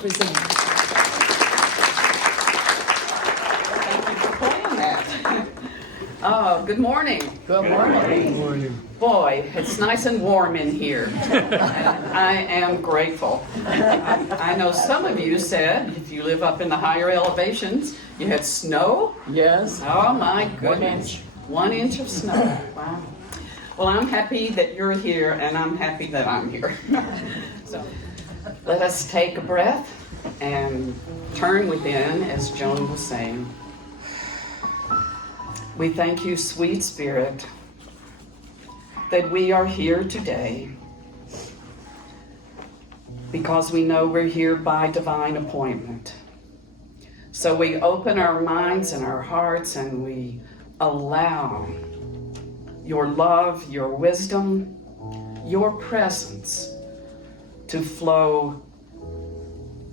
present. Thank you for playing that. Oh, good morning. Good morning. Good morning. Boy, it's nice and warm in here. I am grateful. I know some of you said if you live up in the higher elevations, you had snow. Yes. Oh my 1 goodness. inch. 1 inch of snow. Wow. Well, I'm happy that you're here, and I'm happy that I'm here. So let us take a breath and turn within, as Joan was saying. We thank you, sweet Spirit, that we are here today because we know we're here by divine appointment. So we open our minds and our hearts and we allow your love, your wisdom, your presence to flow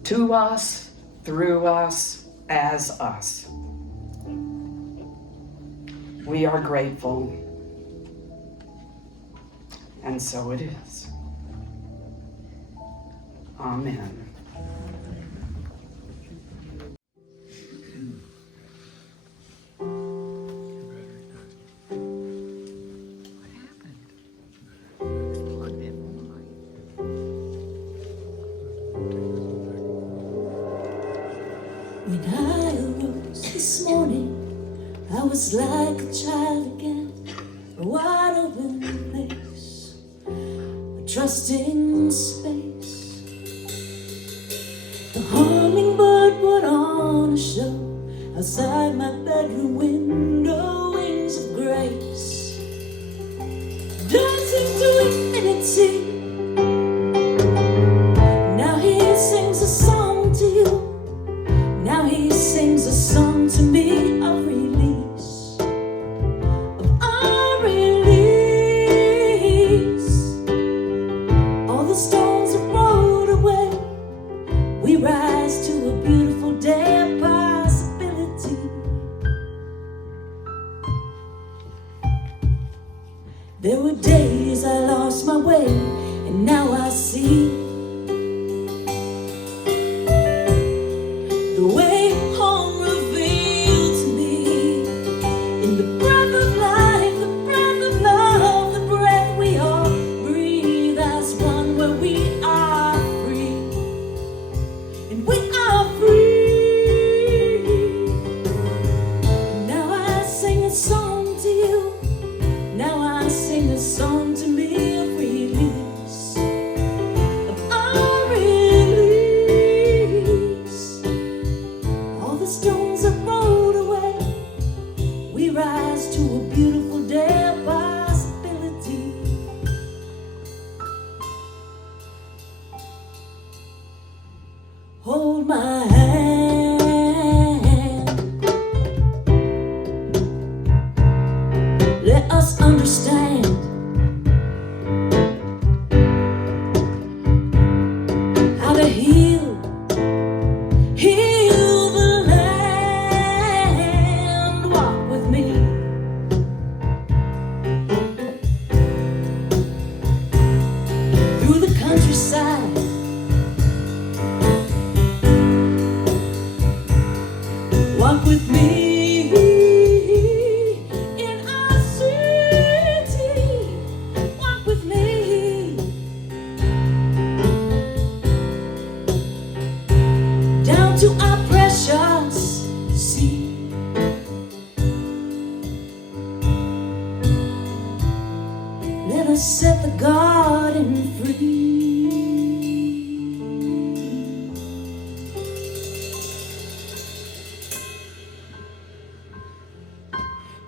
to us, through us, as us. We are grateful, and so it is. Amen. When I arose this morning, I was like a child again, a wide open place, a trusting space. The hummingbird put on a show outside my bedroom window, wings of grace, dancing to infinity. Now he sings a song to you. Now he sings a song to me of release, of our release. All the stones are rolled away. We rise to a beautiful day of possibility. There were days I lost my way, and now I see the way home revealed to me. In the breath of life, the breath of love, the breath we all breathe as one, where we are free. And we are free. Now I sing a song to you. Now I sing a song to me of release, of our release. All the stones are rolled away. We rise to a beautiful day of possibility. Hold my hand. Let us understand how to heal the land. Walk with me through the countryside. Walk with me in our city. Walk with me down to our precious sea. Let us set the garden free.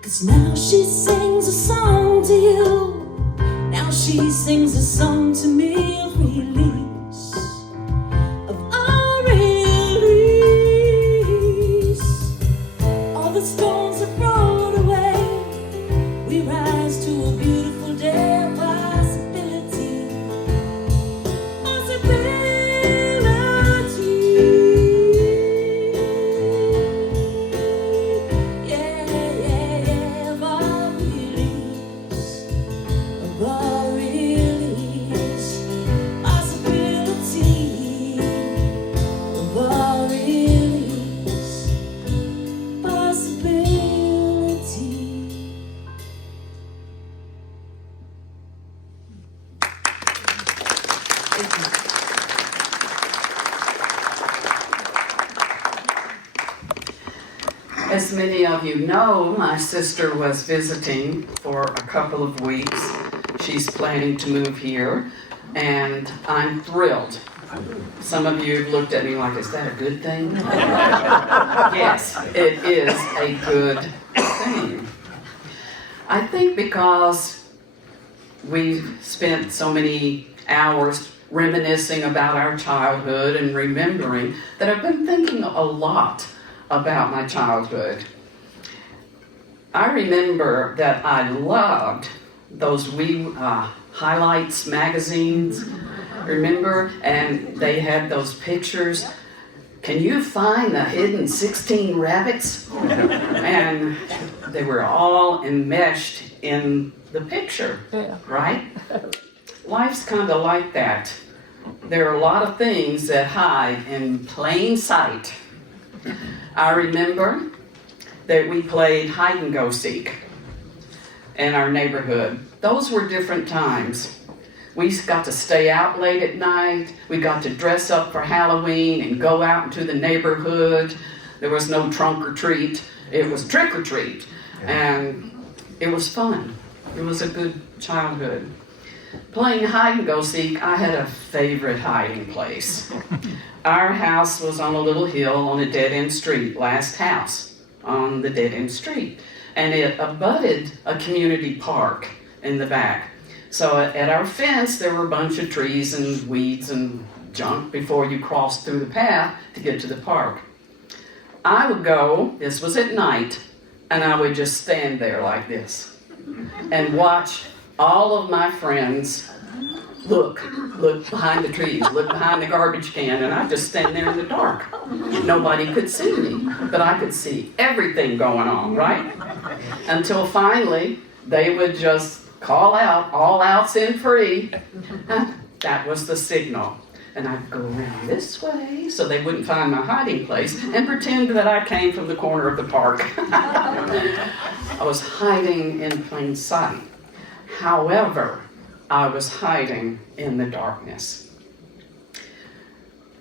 'Cause now she sings a song to you. Now she sings a song to me of release, of our release. All the stones are rolled away. We rise to a beautiful day of possibility. Possibility. Yeah, yeah, yeah, of our release, of our release. Possibility. As many of you know, my sister was visiting for a couple of weeks. She's planning to move here, and I'm thrilled. Some of you have looked at me like, is that a good thing? Yes, it is a good thing. I think because we've spent so many hours reminiscing about our childhood and remembering that I've been thinking a lot about my childhood. I remember that I loved those wee highlights magazines, remember? And they had those pictures. Can you find the hidden 16 rabbits? And they were all enmeshed in the picture, right? Life's kind of like that. There are a lot of things that hide in plain sight. I remember that we played hide and go seek in our neighborhood. Those were different times. We got to stay out late at night. We got to dress up for Halloween and go out into the neighborhood. There was no trunk or treat. It was trick or treat. And it was fun. It was a good childhood. Playing hide and go seek, I had a favorite hiding place. Our house was on a little hill on a dead-end street, last house on the dead-end street. And it abutted a community park in the back. So at our fence, there were a bunch of trees and weeds and junk before you crossed through the path to get to the park. I would go, this was at night, and I would just stand there like this and watch all of my friends look behind the trees, look behind the garbage can, and I'd just stand there in the dark. Nobody could see me, but I could see everything going on, right? Until finally, they would just call out, all outs in free. That was the signal. And I'd go around this way so they wouldn't find my hiding place and pretend that I came from the corner of the park. I was hiding in plain sight. However, I was hiding in the darkness.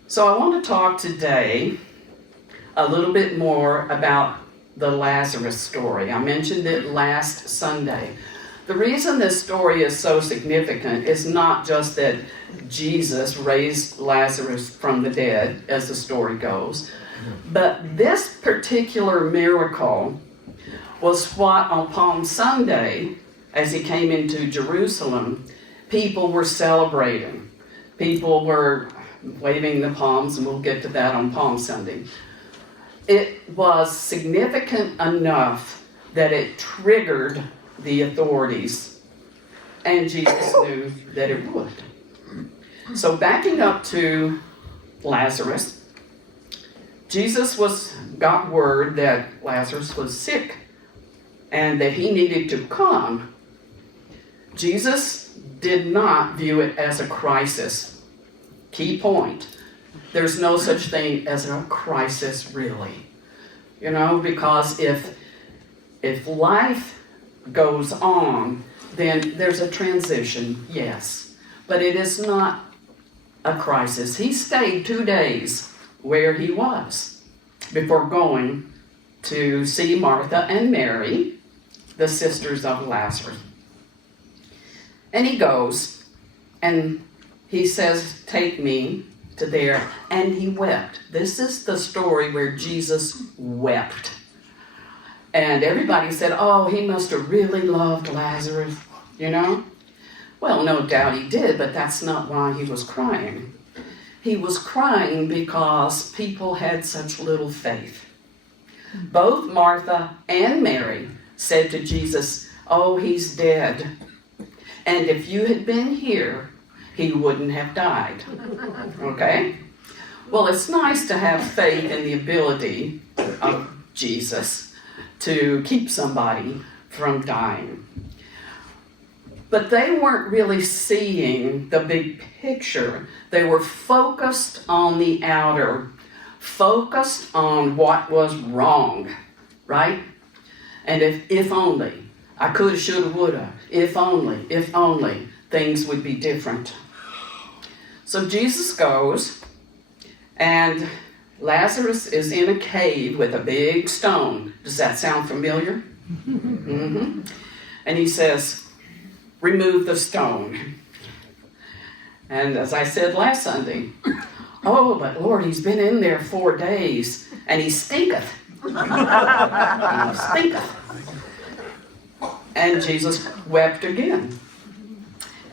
So I want to talk today a little bit more about the Lazarus story. I mentioned it last Sunday. The reason this story is so significant is not just that Jesus raised Lazarus from the dead, as the story goes, but this particular miracle was what on Palm Sunday, as he came into Jerusalem, people were celebrating. People were waving the palms, and we'll get to that on Palm Sunday. It was significant enough that it triggered the authorities, and Jesus knew that it would. So backing up to Lazarus, Jesus got word that Lazarus was sick and that he needed to come. Jesus did not view it as a crisis. Key point. There's no such thing as a crisis, really. You know, because if life goes on, then there's a transition, yes. But it is not a crisis. He stayed 2 days where he was before going to see Martha and Mary, the sisters of Lazarus. And he goes, and he says, take me to there. And he wept. This is the story where Jesus wept. And everybody said, oh, he must have really loved Lazarus, you know? Well, no doubt he did, but that's not why he was crying. He was crying because people had such little faith. Both Martha and Mary said to Jesus, oh, he's dead. And if you had been here, he wouldn't have died. Okay? Well, it's nice to have faith in the ability of Jesus to keep somebody from dying. But they weren't really seeing the big picture. They were focused on the outer, focused on what was wrong, right? And if only, I coulda, shoulda, woulda, if only, things would be different. So Jesus goes, and Lazarus is in a cave with a big stone. Does that sound familiar? Mm-hmm. And he says, remove the stone. And as I said last Sunday, oh, but Lord, he's been in there 4 days, and he stinketh. He stinketh. And Jesus wept again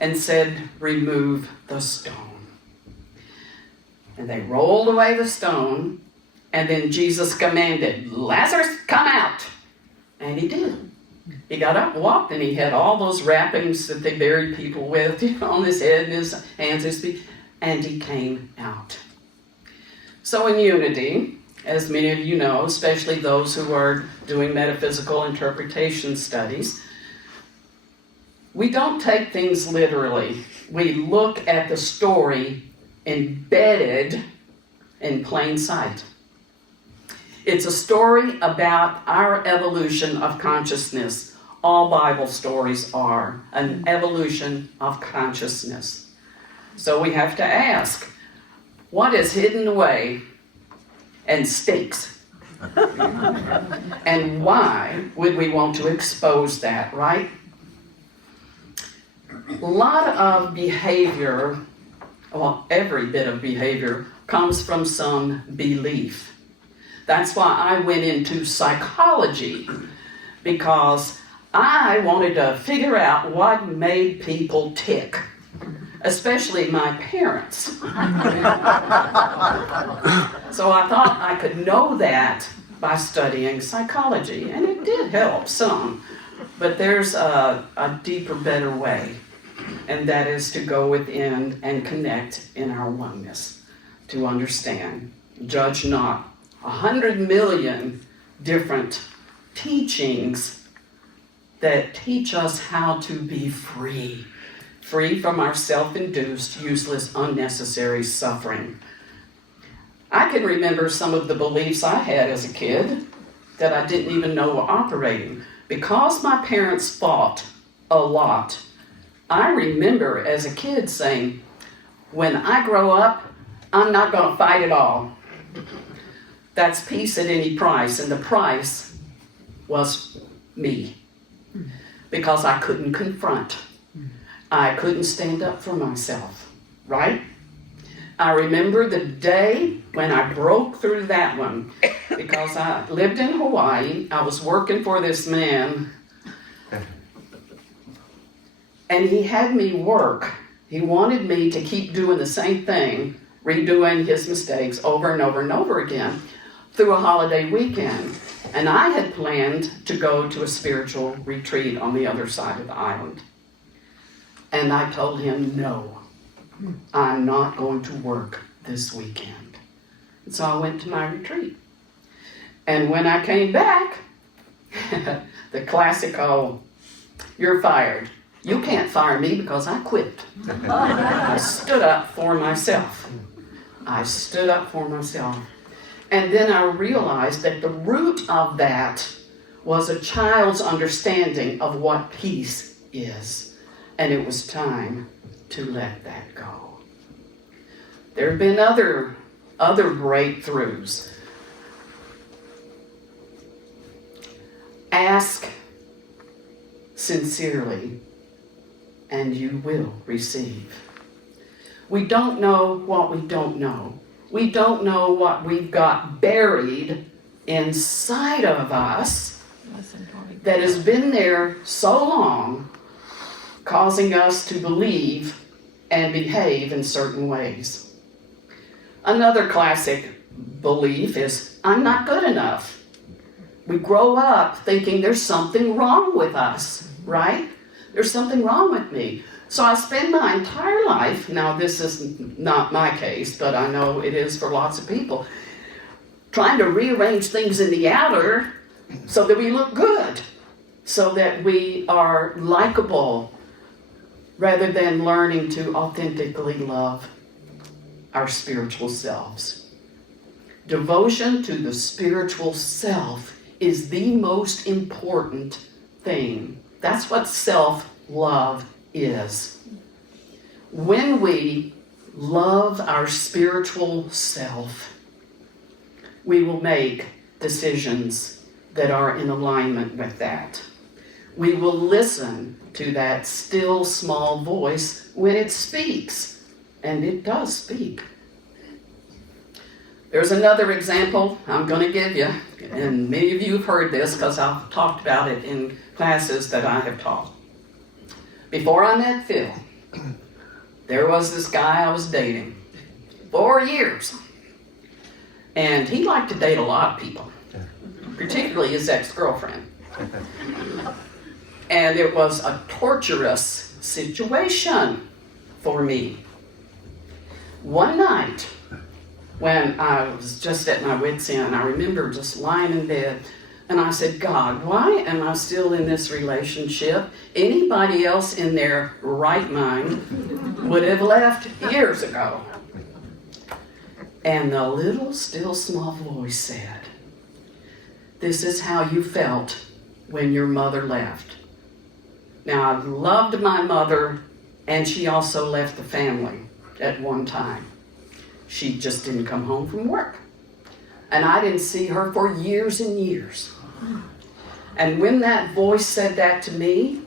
and said, remove the stone. And they rolled away the stone, and then Jesus commanded, Lazarus, come out. And he did. He got up, walked, and he had all those wrappings that they buried people with, on his head and his hands, his feet, and he came out. So in Unity, as many of you know, especially those who are doing metaphysical interpretation studies, we don't take things literally. We look at the story embedded in plain sight. It's a story about our evolution of consciousness. All Bible stories are an evolution of consciousness. So we have to ask, what is hidden away and stinks? And why would we want to expose that, right? A lot of behavior, well, every bit of behavior comes from some belief. That's why I went into psychology, because I wanted to figure out what made people tick, especially my parents. So I thought I could know that by studying psychology, and it did help some. But there's a deeper, better way, and that is to go within and connect in our oneness, to understand. Judge not. 100 million different teachings that teach us how to be free from our self-induced, useless, unnecessary suffering. I can remember some of the beliefs I had as a kid that I didn't even know were operating. Because my parents fought a lot, I remember as a kid saying, when I grow up, I'm not going to fight at all. That's peace at any price, and the price was me. Because I couldn't confront. I couldn't stand up for myself, right? I remember the day when I broke through that one, because I lived in Hawaii. I was working for this man, and he had me work. He wanted me to keep doing the same thing, redoing his mistakes over and over and over again through a holiday weekend. And I had planned to go to a spiritual retreat on the other side of the island. And I told him, no, I'm not going to work this weekend. And so I went to my retreat. And when I came back, the classical, you're fired. You can't fire me because I quit. I stood up for myself. I stood up for myself. And then I realized that the root of that was a child's understanding of what peace is. And it was time to let that go. There have been other breakthroughs. Ask sincerely, and you will receive. We don't know what we don't know. We don't know what we've got buried inside of us that has been there so long, causing us to believe and behave in certain ways. Another classic belief is, I'm not good enough. We grow up thinking there's something wrong with us, right? There's something wrong with me. So I spend my entire life, now this is not my case, but I know it is for lots of people, trying to rearrange things in the outer so that we look good, so that we are likable, rather than learning to authentically love our spiritual selves. Devotion to the spiritual self is the most important thing. That's what self-love is. When we love our spiritual self, we will make decisions that are in alignment with that. We will listen to that still small voice when it speaks, and it does speak. There's another example I'm going to give you, and many of you have heard this because I've talked about it in classes that I have taught. Before I met Phil, there was this guy I was dating 4 years, and he liked to date a lot of people, particularly his ex-girlfriend. And it was a torturous situation for me. One night, when I was just at my wit's end, I remember just lying in bed, and I said, God, why am I still in this relationship? Anybody else in their right mind would have left years ago. And the little still small voice said, this is how you felt when your mother left. Now, I loved my mother, and she also left the family at one time. She just didn't come home from work. And I didn't see her for years and years. And when that voice said that to me,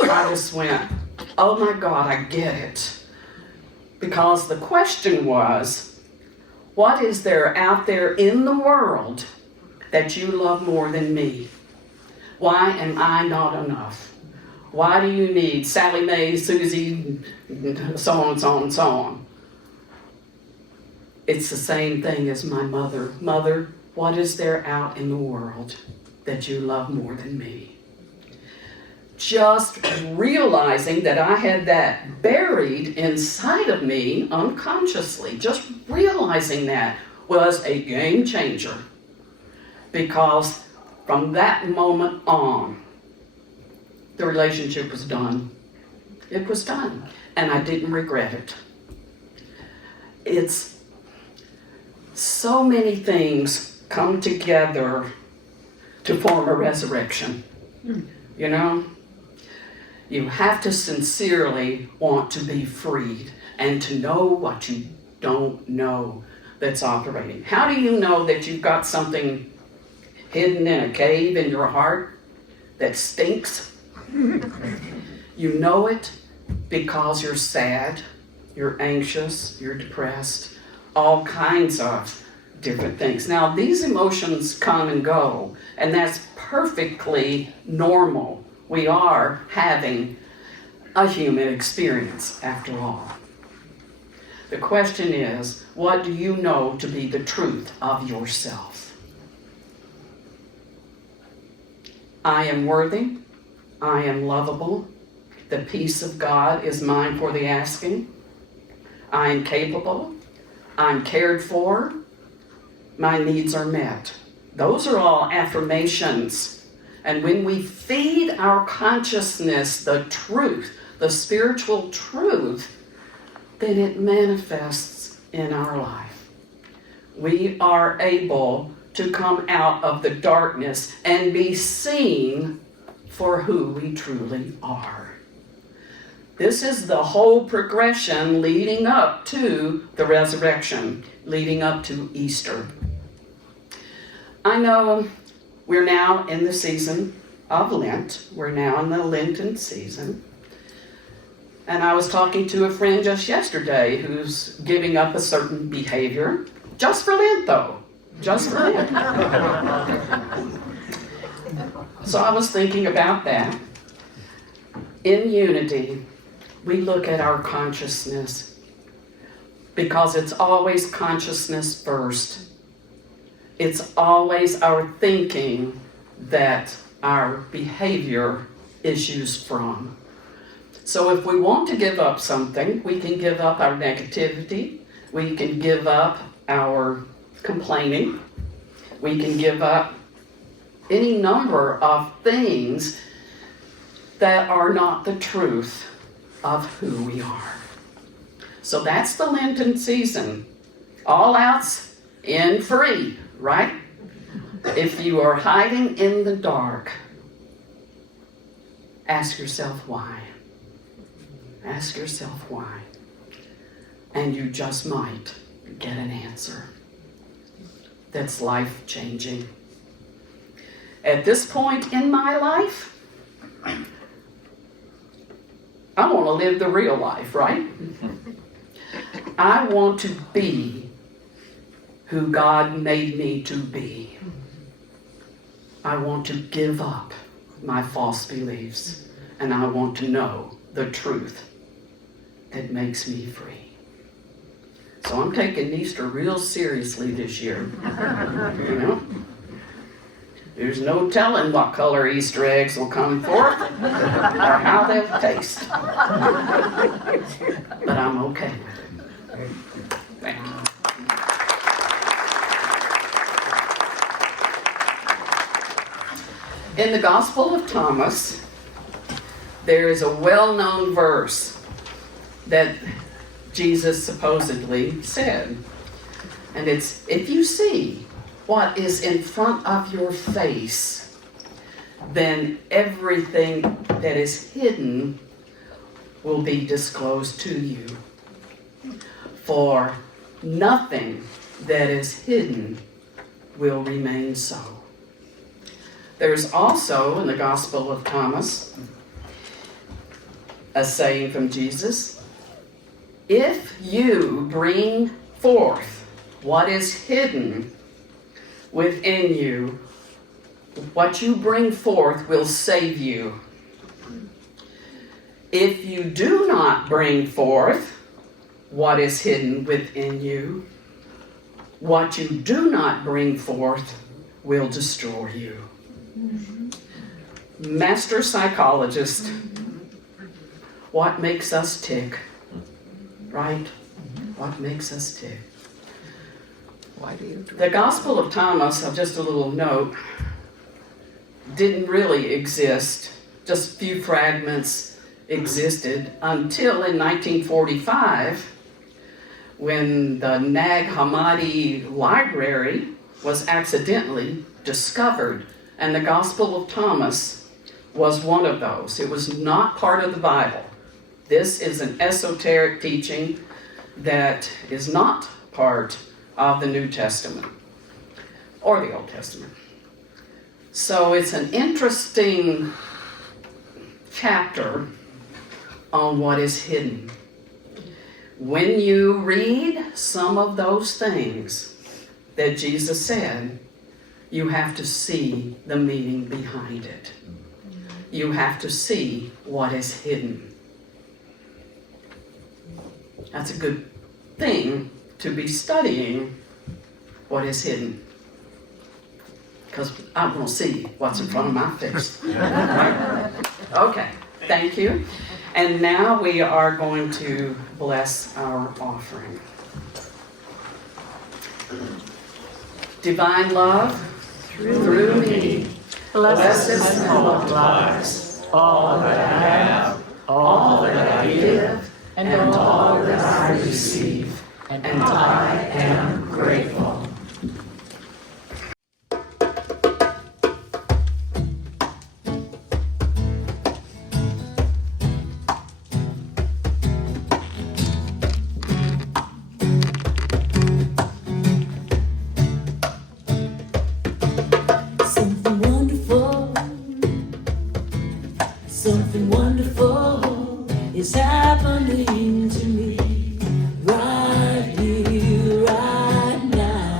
I just went, oh my God, I get it. Because the question was, what is there out there in the world that you love more than me? Why am I not enough? Why do you need Sally Mae, Susie, so on, so on, so on? It's the same thing as my mother. Mother, what is there out in the world that you love more than me? Just realizing that I had that buried inside of me unconsciously, just realizing that was a game changer. Because from that moment on, the relationship was done. It was done. And I didn't regret it. It's so many things come together to form a resurrection. You know? You have to sincerely want to be freed and to know what you don't know that's operating. How do you know that you've got something hidden in a cave in your heart that stinks? You know it because you're sad, you're anxious, you're depressed, all kinds of different things. Now, these emotions come and go, and that's perfectly normal. We are having a human experience after all. The question is, what do you know to be the truth of yourself? I am worthy. I am lovable. The peace of God is mine for the asking. I am capable. I'm cared for. My needs are met. Those are all affirmations. And when we feed our consciousness the truth, the spiritual truth, then it manifests in our life. We are able to come out of the darkness and be seen for who we truly are. This is the whole progression leading up to the resurrection, leading up to Easter. I know we're now in the season of Lent. We're now in the Lenten season. And I was talking to a friend just yesterday who's giving up a certain behavior, just for Lent though, just for Lent. So I was thinking about that. In unity, we look at our consciousness because it's always consciousness first. It's always our thinking that our behavior issues from. So if we want to give up something, we can give up our negativity, we can give up our complaining, we can give up any number of things that are not the truth of who we are. So that's the Lenten season. All out's in free, right? If you are hiding in the dark, ask yourself why. Ask yourself why. And you just might get an answer. that's life-changing. At this point in my life, I want to live the real life, right? I want to be who God made me to be. I want to give up my false beliefs, and I want to know the truth that makes me free. So I'm taking Easter real seriously this year. You know? There's no telling what color Easter eggs will come forth or how they'll taste. But I'm okay with it. Thank you. In the Gospel of Thomas, there is a well-known verse that Jesus supposedly said. And it's, if you see what is in front of your face, then everything that is hidden will be disclosed to you. For nothing that is hidden will remain so. There's also in the Gospel of Thomas a saying from Jesus, if you bring forth what is hidden within you, what you bring forth will save you. If you do not bring forth what is hidden within you, what you do not bring forth will destroy you. Master psychologist, what makes us tick? Right? What makes us tick? Why do you do The Gospel of Thomas, just a little note, didn't really exist. Just a few fragments existed until in 1945, when the Nag Hammadi library was accidentally discovered, and the Gospel of Thomas was one of those. It was not part of the Bible. This is an esoteric teaching that is not part of the New Testament or the Old Testament. So it's an interesting chapter on what is hidden. When you read some of those things that Jesus said, you have to see the meaning behind it. You have to see what is hidden. That's a good thing to be studying what is hidden. Because I want to see what's in front of my face. Right? Okay, thank you. And now we are going to bless our offering. Divine love, through me, blesses and multiplies all that I have, all that I give, and all that I receive, and I am grateful. Something wonderful is happening to me right here, right now.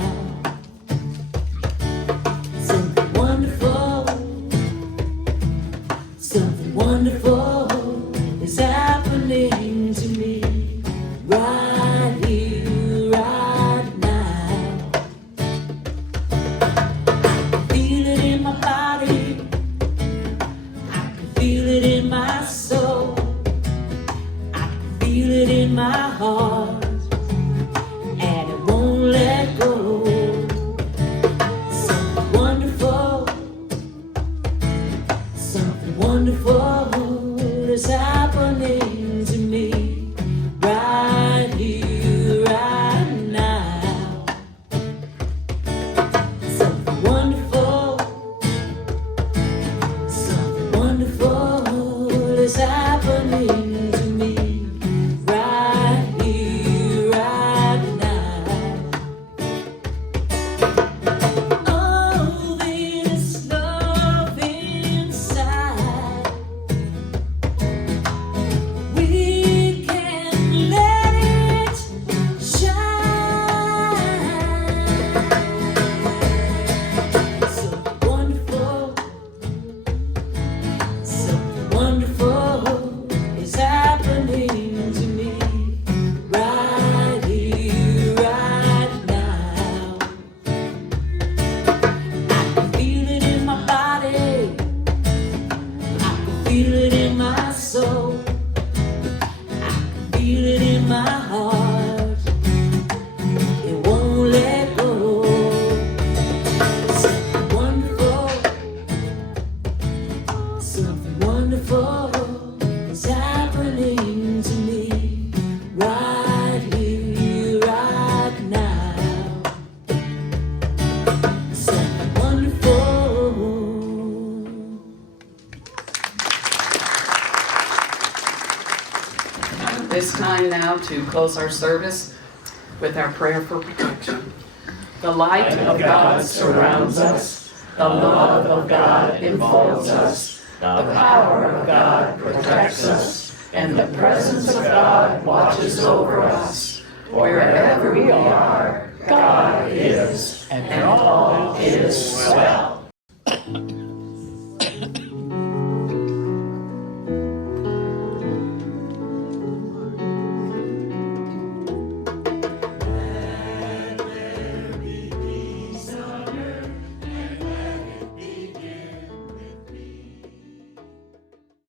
this time now to close our service with our prayer for protection. The light of God surrounds us. The love of God enfolds us. The power of God protects us. And the presence of God watches over us. Wherever we are, God is, and all is well.